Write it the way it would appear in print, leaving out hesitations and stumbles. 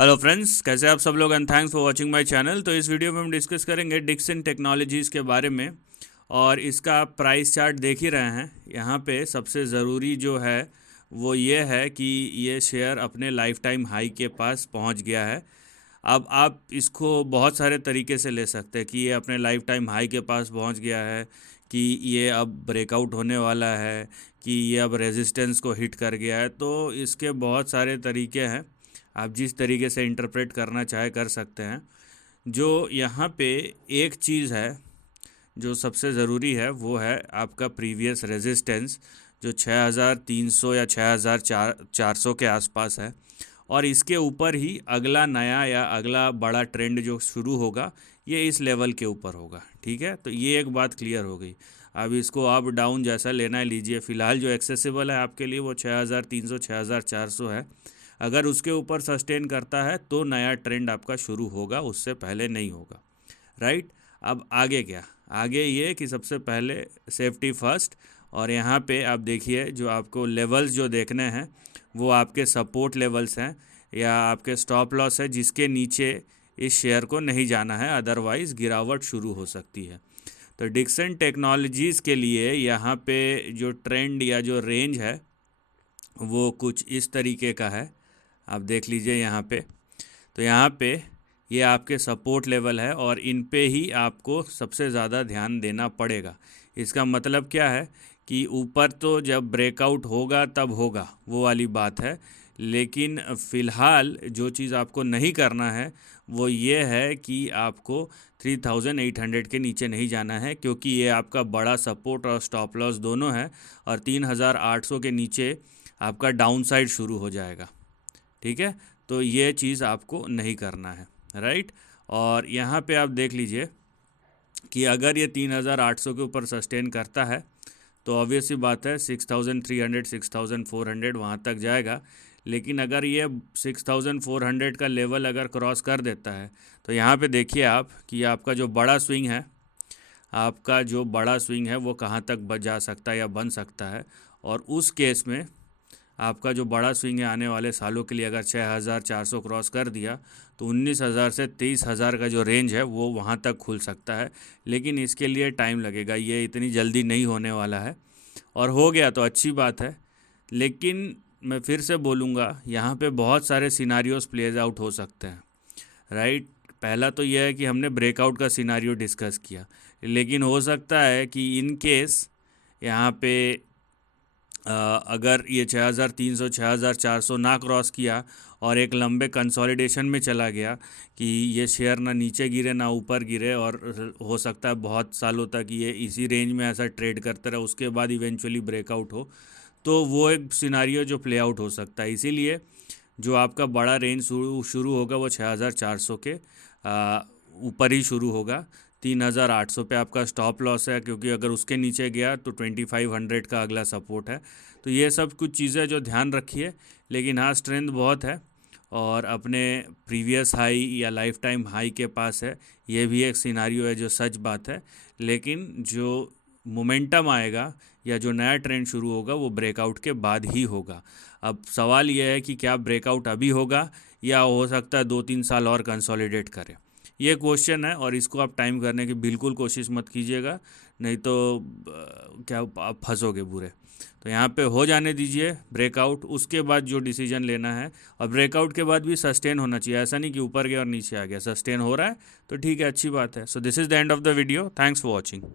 Hello friends, कैसे आप सब लोग and thanks for watching my channel. तो इस वीडियो में हम डिस्कस करेंगे डिक्सन टेक्नोलॉजीज़ के बारे में। और इसका आप प्राइस चार्ट देख ही रहे हैं। यहाँ पे सबसे ज़रूरी जो है वो ये है कि ये शेयर अपने लाइफ टाइम हाई के पास पहुँच गया है। अब आप इसको बहुत सारे तरीके से ले सकते हैं कि ये अपने लाइफ टाइम हाई के पास पहुँच गया है, कि ये अब ब्रेकआउट होने वाला है, कि ये अब रेजिस्टेंस को हिट कर गया है। तो इसके बहुत सारे तरीके हैं, आप जिस तरीके से इंटरप्रेट करना चाहे कर सकते हैं। जो यहाँ पे एक चीज़ है जो सबसे ज़रूरी है वो है आपका प्रीवियस रेजिस्टेंस, जो 6300 या 6400 के आसपास है। और इसके ऊपर ही अगला नया या अगला बड़ा ट्रेंड जो शुरू होगा ये इस लेवल के ऊपर होगा। ठीक है, तो ये एक बात क्लियर हो गई। अब इसको अप डाउन जैसा लेना है लीजिए। फ़िलहाल जो एक्सेसिबल है आपके लिए वो 6300 6400 है। अगर उसके ऊपर सस्टेन करता है तो नया ट्रेंड आपका शुरू होगा, उससे पहले नहीं होगा। राइट। अब आगे क्या, आगे ये कि सबसे पहले सेफ्टी फर्स्ट। और यहाँ पे आप देखिए जो आपको लेवल्स जो देखने हैं वो आपके सपोर्ट लेवल्स हैं या आपके स्टॉप लॉस है, जिसके नीचे इस शेयर को नहीं जाना है, अदरवाइज़ गिरावट शुरू हो सकती है। तो डिक्सन टेक्नोलॉजीज़ के लिए यहाँ पे जो ट्रेंड या जो रेंज है वो कुछ इस तरीके का है। आप देख लीजिए यहाँ पे। तो यहाँ पे ये आपके सपोर्ट लेवल है और इन पे ही आपको सबसे ज़्यादा ध्यान देना पड़ेगा। इसका मतलब क्या है कि ऊपर तो जब ब्रेकआउट होगा तब होगा, वो वाली बात है। लेकिन फ़िलहाल जो चीज़ आपको नहीं करना है वो ये है कि आपको 3800 के नीचे नहीं जाना है, क्योंकि ये आपका बड़ा सपोर्ट और स्टॉप लॉस दोनों है। और 3800 के नीचे आपका डाउन साइड शुरू हो जाएगा। ठीक है, तो ये चीज़ आपको नहीं करना है। राइट। और यहाँ पे आप देख लीजिए कि अगर ये 3800 के ऊपर सस्टेन करता है तो ऑब्वियस सी बात है 6300 6400 वहाँ तक जाएगा। लेकिन अगर ये 6400 का लेवल अगर क्रॉस कर देता है तो यहाँ पे देखिए आप कि आपका जो बड़ा स्विंग है, वो कहाँ तक जा सकता है या बन सकता है। और उस केस में आपका जो बड़ा स्विंग है आने वाले सालों के लिए, अगर 6400 क्रॉस कर दिया तो 19000 से 23000 का जो रेंज है वो वहाँ तक खुल सकता है। लेकिन इसके लिए टाइम लगेगा, ये इतनी जल्दी नहीं होने वाला है। और हो गया तो अच्छी बात है। लेकिन मैं फिर से बोलूँगा, यहाँ पे बहुत सारे सिनारियोज प्लेज आउट हो सकते हैं। राइट। पहला तो यह है कि हमने ब्रेकआउट का सिनारियो डिस्कस किया, लेकिन हो सकता है कि इन केस यहाँ पे अगर ये 6300 6400 ना क्रॉस किया और एक लंबे कंसोलिडेशन में चला गया कि ये शेयर ना नीचे गिरे ना ऊपर गिरे, और हो सकता है बहुत सालों तक ये इसी रेंज में ऐसा ट्रेड करते रहे, उसके बाद इवेंचुअली ब्रेकआउट हो, तो वो एक सिनारियो जो प्ले आउट हो सकता है। इसीलिए जो आपका बड़ा रेंज शुरू होगा वो 6400 के ऊपर ही शुरू होगा। 3800 पे आपका स्टॉप लॉस है, क्योंकि अगर उसके नीचे गया तो 2500 का अगला सपोर्ट है। तो ये सब कुछ चीज़ें जो ध्यान रखिए। लेकिन हाँ, स्ट्रेंथ बहुत है और अपने प्रीवियस हाई या लाइफ टाइम हाई के पास है, ये भी एक सिनारियो है जो सच बात है। लेकिन जो मोमेंटम आएगा या जो नया ट्रेंड शुरू होगा वो ब्रेकआउट के बाद ही होगा। अब सवाल यह है कि क्या ब्रेकआउट अभी होगा या हो सकता है 2-3 साल और कंसोलिडेट करे, ये क्वेश्चन है। और इसको आप टाइम करने की बिल्कुल कोशिश मत कीजिएगा, नहीं तो क्या आप फंसोगे बुरे। तो यहाँ पे हो जाने दीजिए ब्रेकआउट, उसके बाद जो डिसीजन लेना है। और ब्रेकआउट के बाद भी सस्टेन होना चाहिए, ऐसा नहीं कि ऊपर गया और नीचे आ गया। सस्टेन हो रहा है तो ठीक है, अच्छी बात है। So this is the end of the video. Thanks for watching.